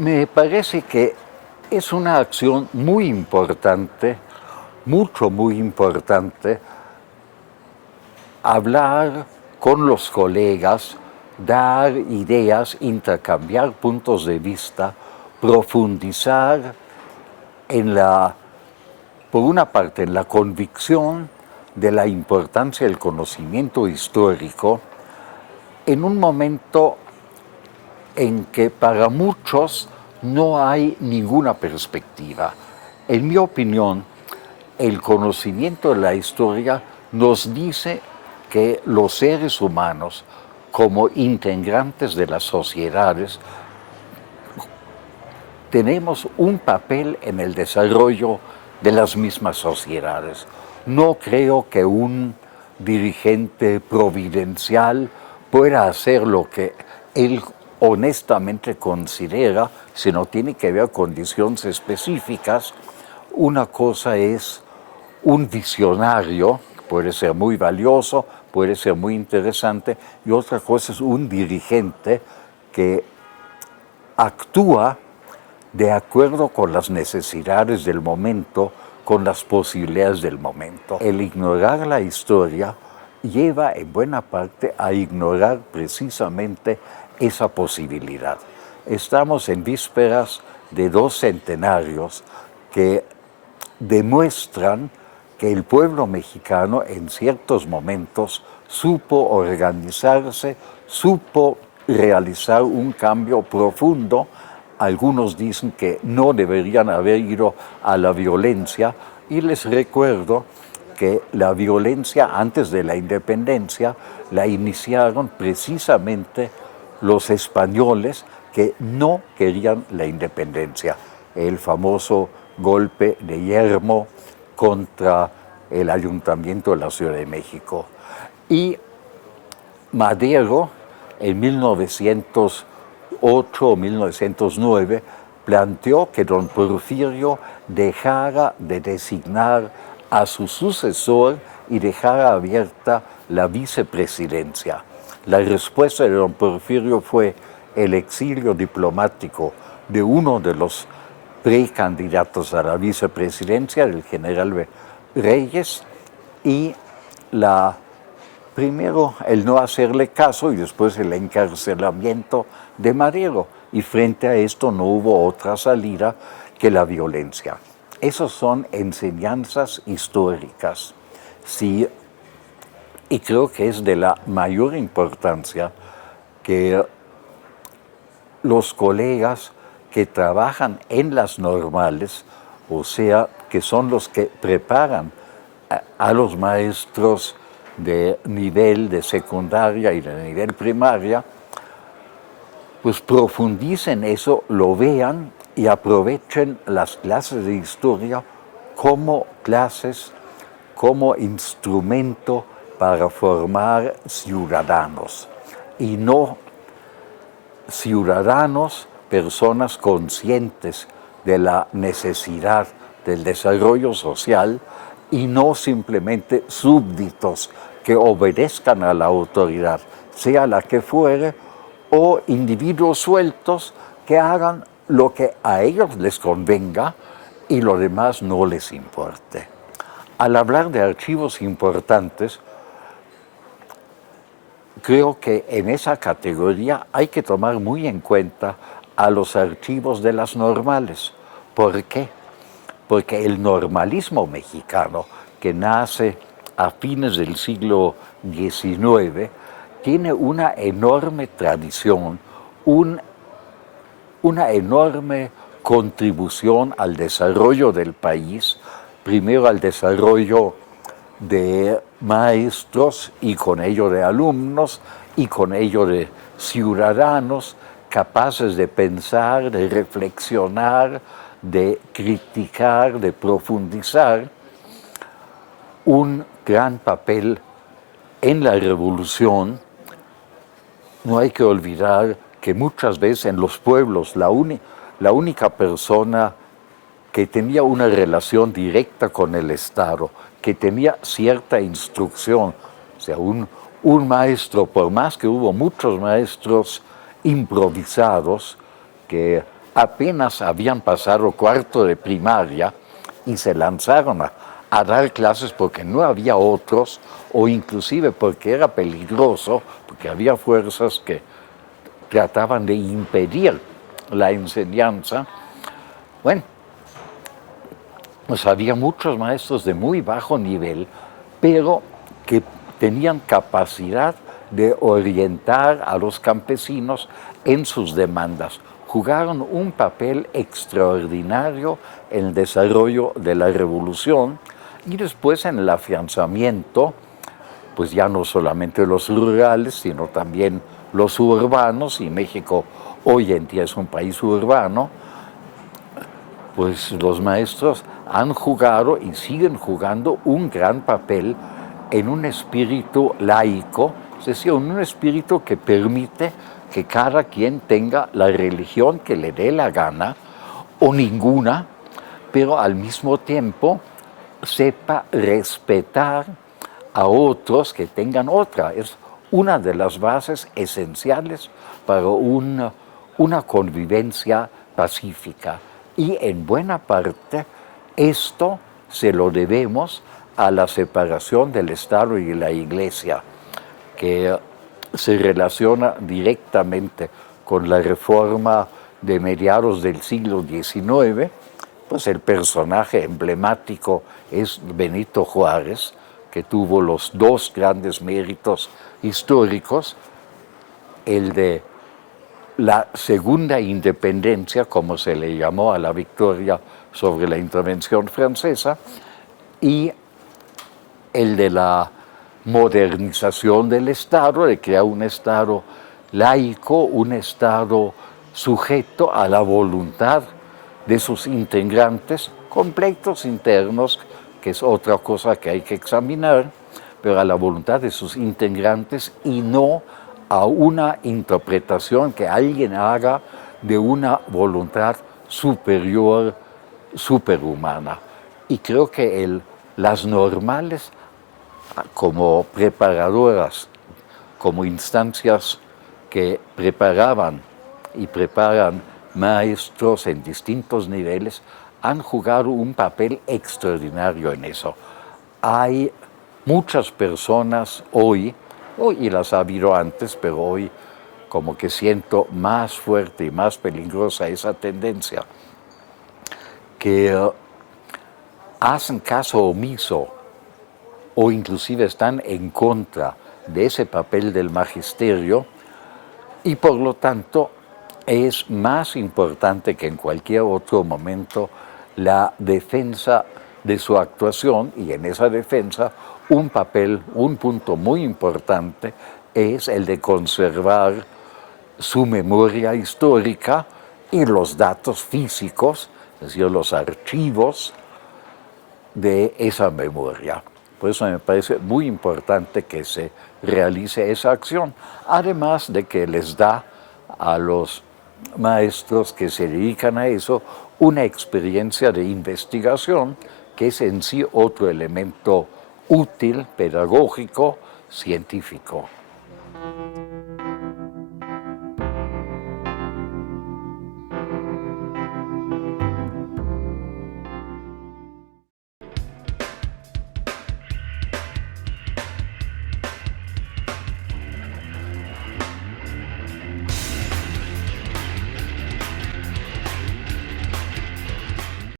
Me parece que es una acción muy importante, muy importante, hablar con los colegas, dar ideas, intercambiar puntos de vista, profundizar por una parte, en la convicción de la importancia del conocimiento histórico, en un momento en que para muchos no hay ninguna perspectiva. En mi opinión, el conocimiento de la historia nos dice que los seres humanos, como integrantes de las sociedades, tenemos un papel en el desarrollo de las mismas sociedades. No creo que un dirigente providencial pueda hacer lo que él honestamente considera, sino tiene que ver condiciones específicas. Una cosa es un visionario, puede ser muy valioso, puede ser muy interesante, y otra cosa es un dirigente que actúa de acuerdo con las necesidades del momento, con las posibilidades del momento. El ignorar la historia lleva en buena parte a ignorar precisamente esa posibilidad. Estamos en vísperas de 2 centenarios que demuestran que el pueblo mexicano en ciertos momentos supo organizarse, supo realizar un cambio profundo. Algunos dicen que no deberían haber ido a la violencia, y les recuerdo que la violencia antes de la independencia la iniciaron precisamente los españoles que no querían la independencia. El famoso golpe de yermo contra el Ayuntamiento de la Ciudad de México. Y Madero, en 1908 o 1909, planteó que don Porfirio dejara de designar a su sucesor y dejara abierta la vicepresidencia. La respuesta de don Porfirio fue el exilio diplomático de uno de los precandidatos a la vicepresidencia, del general Reyes, y primero el no hacerle caso y después el encarcelamiento de Madero. Y frente a esto no hubo otra salida que la violencia. Esas son enseñanzas históricas. Sí, y creo que es de la mayor importancia que los colegas que trabajan en las normales, o sea, que son los que preparan a los maestros de nivel de secundaria y de nivel primaria, pues profundicen eso, lo vean y aprovechen las clases de historia como clases, como instrumento para formar ciudadanos, y no ciudadanos, personas conscientes de la necesidad del desarrollo social, y no simplemente súbditos que obedezcan a la autoridad, sea la que fuere, o individuos sueltos que hagan lo que a ellos les convenga y lo demás no les importe. Al hablar de archivos importantes, creo que en esa categoría hay que tomar muy en cuenta a los archivos de las normales. ¿Por qué? Porque el normalismo mexicano, que nace a fines del siglo XIX, tiene una enorme tradición, una enorme contribución al desarrollo del país, primero al desarrollo de maestros y con ello de alumnos y con ello de ciudadanos capaces de pensar, de reflexionar, de criticar, de profundizar. Un gran papel en la revolución. No hay que olvidar que muchas veces en los pueblos la única persona que tenía una relación directa con el Estado, que tenía cierta instrucción, o sea, un por más que hubo muchos maestros improvisados que apenas habían pasado cuarto de primaria y se lanzaron a dar clases porque no había otros, o inclusive porque era peligroso, porque había fuerzas que trataban de impedir la enseñanza. Bueno, pues había muchos maestros de muy bajo nivel, pero que tenían capacidad de orientar a los campesinos en sus demandas. Jugaron un papel extraordinario en el desarrollo de la revolución y después en el afianzamiento, pues ya no solamente los rurales, sino también los urbanos, y México hoy en día es un país urbano. Pues los maestros han jugado y siguen jugando un gran papel en un espíritu laico, es decir, en un espíritu que permite que cada quien tenga la religión que le dé la gana o ninguna, pero al mismo tiempo sepa respetar a otros que tengan otra. Es una de las bases esenciales para una convivencia pacífica. Y en buena parte esto se lo debemos a la separación del Estado y de la Iglesia, que se relaciona directamente con la reforma de mediados del siglo XIX. Pues el personaje emblemático es Benito Juárez, que tuvo los dos grandes méritos históricos, el de la segunda independencia, como se le llamó a la victoria sobre la intervención francesa, y el de la modernización del Estado, de crear un Estado laico, un Estado sujeto a la voluntad de sus integrantes, con pleitos internos, que es otra cosa que hay que examinar, pero a la voluntad de sus integrantes y no a una interpretación que alguien haga de una voluntad superior, superhumana. Y creo que las normales, como preparadoras, como instancias que preparaban y preparan maestros en distintos niveles, han jugado un papel extraordinario en eso. Hay muchas personas hoy, y las ha habido antes, pero hoy como que siento más fuerte y más peligrosa esa tendencia, que hacen caso omiso o inclusive están en contra de ese papel del magisterio, y por lo tanto es más importante que en cualquier otro momento la defensa de su actuación, y en esa defensa un punto muy importante es el de conservar su memoria histórica y los datos físicos, es decir, los archivos de esa memoria. Por eso me parece muy importante que se realice esa acción, además de que les da a los maestros que se dedican a eso una experiencia de investigación, que es en sí otro elemento útil, pedagógico, científico.